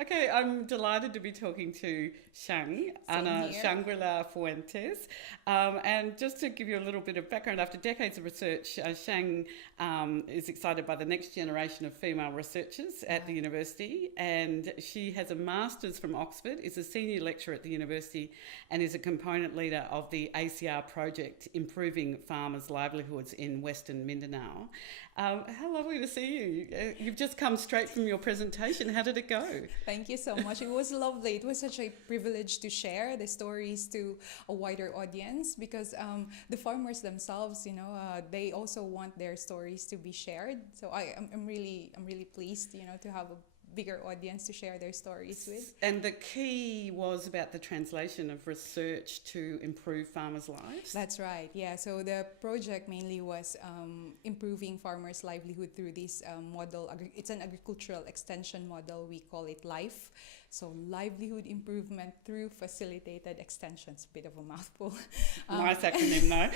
Okay, I'm delighted to be talking to Same Anna here. Shangrila Fuentes. And just to give you a little bit of background, after decades of research, Shang is excited by the next generation of female researchers at the Right. university. And she has a master's from Oxford, is a senior lecturer at the university, and is a component leader of the ACR project, Improving Farmers' Livelihoods in Western Mindanao. How lovely to see you. You've just come straight from your presentation. How did it go? Thank you so much. It was lovely. It was such a privilege to share the stories to a wider audience because the farmers themselves, they also want their stories to be shared. So I'm really pleased, to have a bigger audience to share their stories with. And the key was about the translation of research to improve farmers' lives. That's right. Yeah. So the project mainly was improving farmers' livelihood through this model. It's an agricultural extension model. We call it LIFE. So livelihood improvement through facilitated extensions. Bit of a mouthful. Nice acronym, no?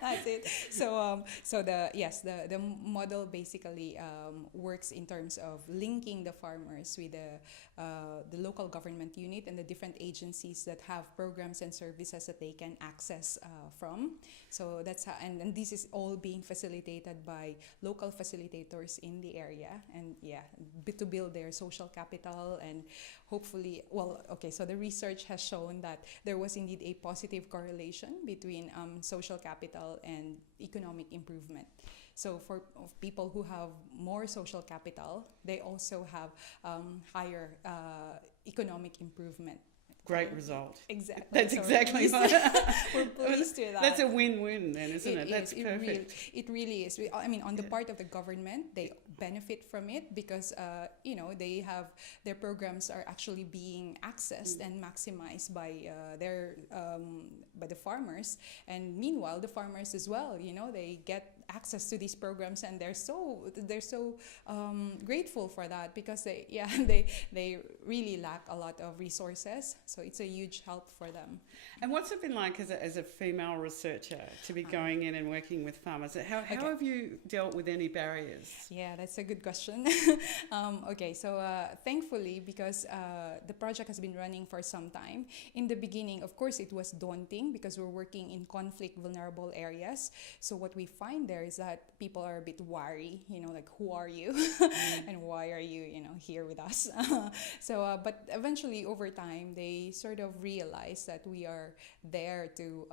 That's it. So the model basically works in terms of linking the farmers with the local government unit and the different agencies that have programs and services that they can access from. So that's how, and this is all being facilitated by local facilitators in the area, and to build their social capital and hopefully, well, okay, so the research has shown that there was indeed a positive correlation between social capital and economic improvement. So for people who have more social capital, they also have higher economic improvement. Great result. Exactly. That's So exactly right. we're pleased with that. That's a win-win then, isn't it? That's It perfect. really is. I mean, on the part of the government, they benefit from it because, they have their programs are actually being accessed and maximized by the farmers. And meanwhile, the farmers as well, they get access to these programs and they're so grateful for that because they really lack a lot of resources, so it's a huge help for them. And what's it been like as a female researcher to be going in and working with farmers? How Okay. have you dealt with any barriers? Yeah, that's a good question. Okay, so thankfully, because the project has been running for some time, in the beginning, of course, it was daunting because we're working in conflict vulnerable areas. So what we find there is that people are a bit wary, like, who are you and why are you, here with us? But eventually, over time, they sort of realize that we are there to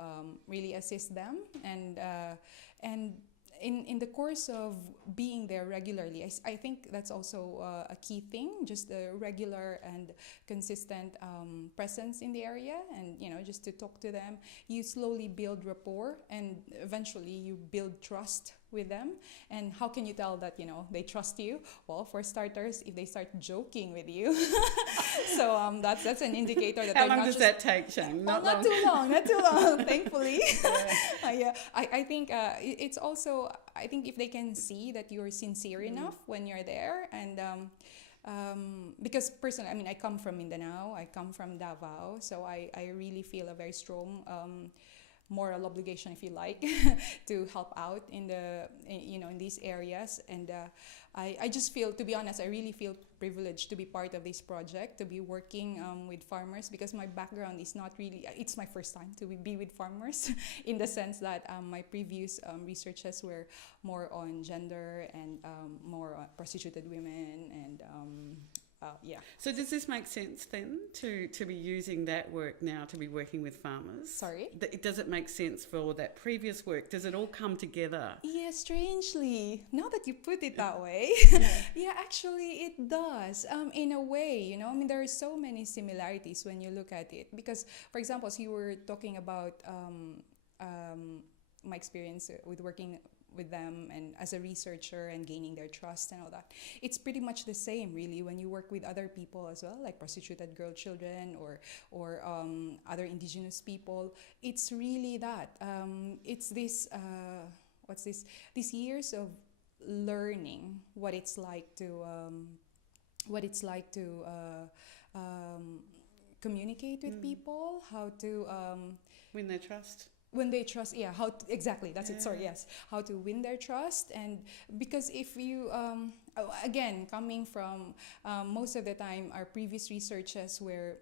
really assist them and in the course of being there regularly, I think that's also a key thing, just the regular and consistent presence in the area, and just to talk to them. You slowly build rapport, and eventually you build trust with them. And how can you tell that they trust you? Well, for starters, if they start joking with you, so that's an indicator that How they're long not does just. that take, Shang? Well, Not not long. too long, not too long, thankfully. Yeah. Yeah, I think it's also, I think if they can see that you're sincere enough when you're there, and because personally, I mean, I come from Mindanao, I come from Davao, so I really feel a very strong moral obligation, if you like, to help out in these areas. And I just feel, to be honest, I really feel privileged to be part of this project, to be working with farmers, because my background is not really, it's my first time to be with farmers in the sense that my previous researches were more on gender and more on prostituted women and yeah. So does this make sense then to be using that work now to be working with farmers? Sorry? Does it make sense for that previous work? Does it all come together? Yeah, strangely, now that you put it that way, yeah, actually it does. In a way, I mean, there are so many similarities when you look at it. Because, for example, as you were talking about my experience with working with them and as a researcher and gaining their trust and all that, it's pretty much the same, really, when you work with other people as well, like prostituted girl children or other indigenous people. It's really that it's this what's this these years of learning what it's like to communicate with people, how to Win their trust? when they trust, yeah, exactly, that's it, sorry, yes, how to win their trust. And because if you again, coming from most of the time our previous researches were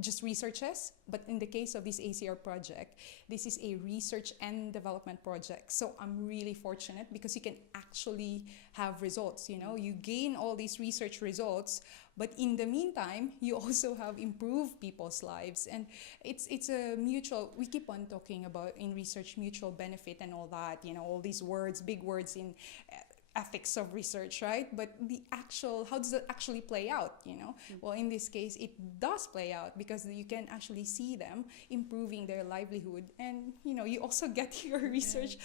just researches, but in the case of this ACR project, this is a research and development project. So I'm really fortunate because you can actually have results. You know, you gain all these research results, but in the meantime, you also have improved people's lives, and it's a mutual. We keep on talking about in research mutual benefit and all that. You know, all these words, big words in ethics of research, right? But the actual, how does it actually play out, you know? Well, in this case, it does play out because you can actually see them improving their livelihood, and, you know, you also get your research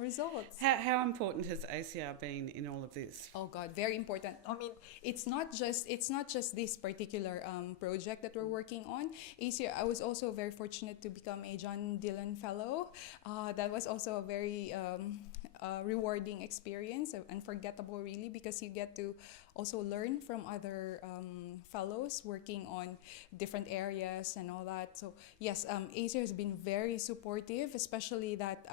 results. How important has ACR been in all of this? Oh God, very important. I mean, it's not just this particular project that we're working on. ACR, I was also very fortunate to become a John Dillon Fellow. That was also a very rewarding experience, unforgettable really, because you get to also learn from other fellows working on different areas and all that. So yes, ACR has been very supportive, especially that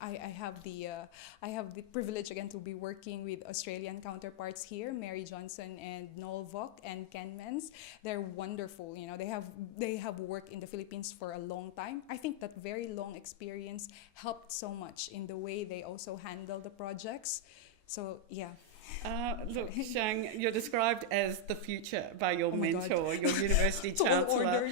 I have the privilege again to be working with Australian counterparts here, Mary Johnson and Noel Vok and Ken Menz. They're wonderful. You know, they have worked in the Philippines for a long time. I think that very long experience helped so much in the way they also handle the projects. So yeah. Look, Shang, you're described as the future by your mentor, your university Tall chancellor, order.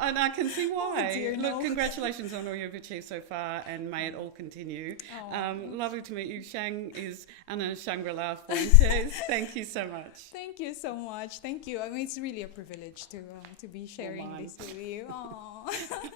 And I can see why. Oh dear, Look, no. Congratulations on all you've achieved so far, and may it all continue. Lovely to meet you. Shang is Ana Shangrila Fuentes. Thank you so much. Thank you so much. Thank you. I mean, it's really a privilege to be sharing this with you. Aww.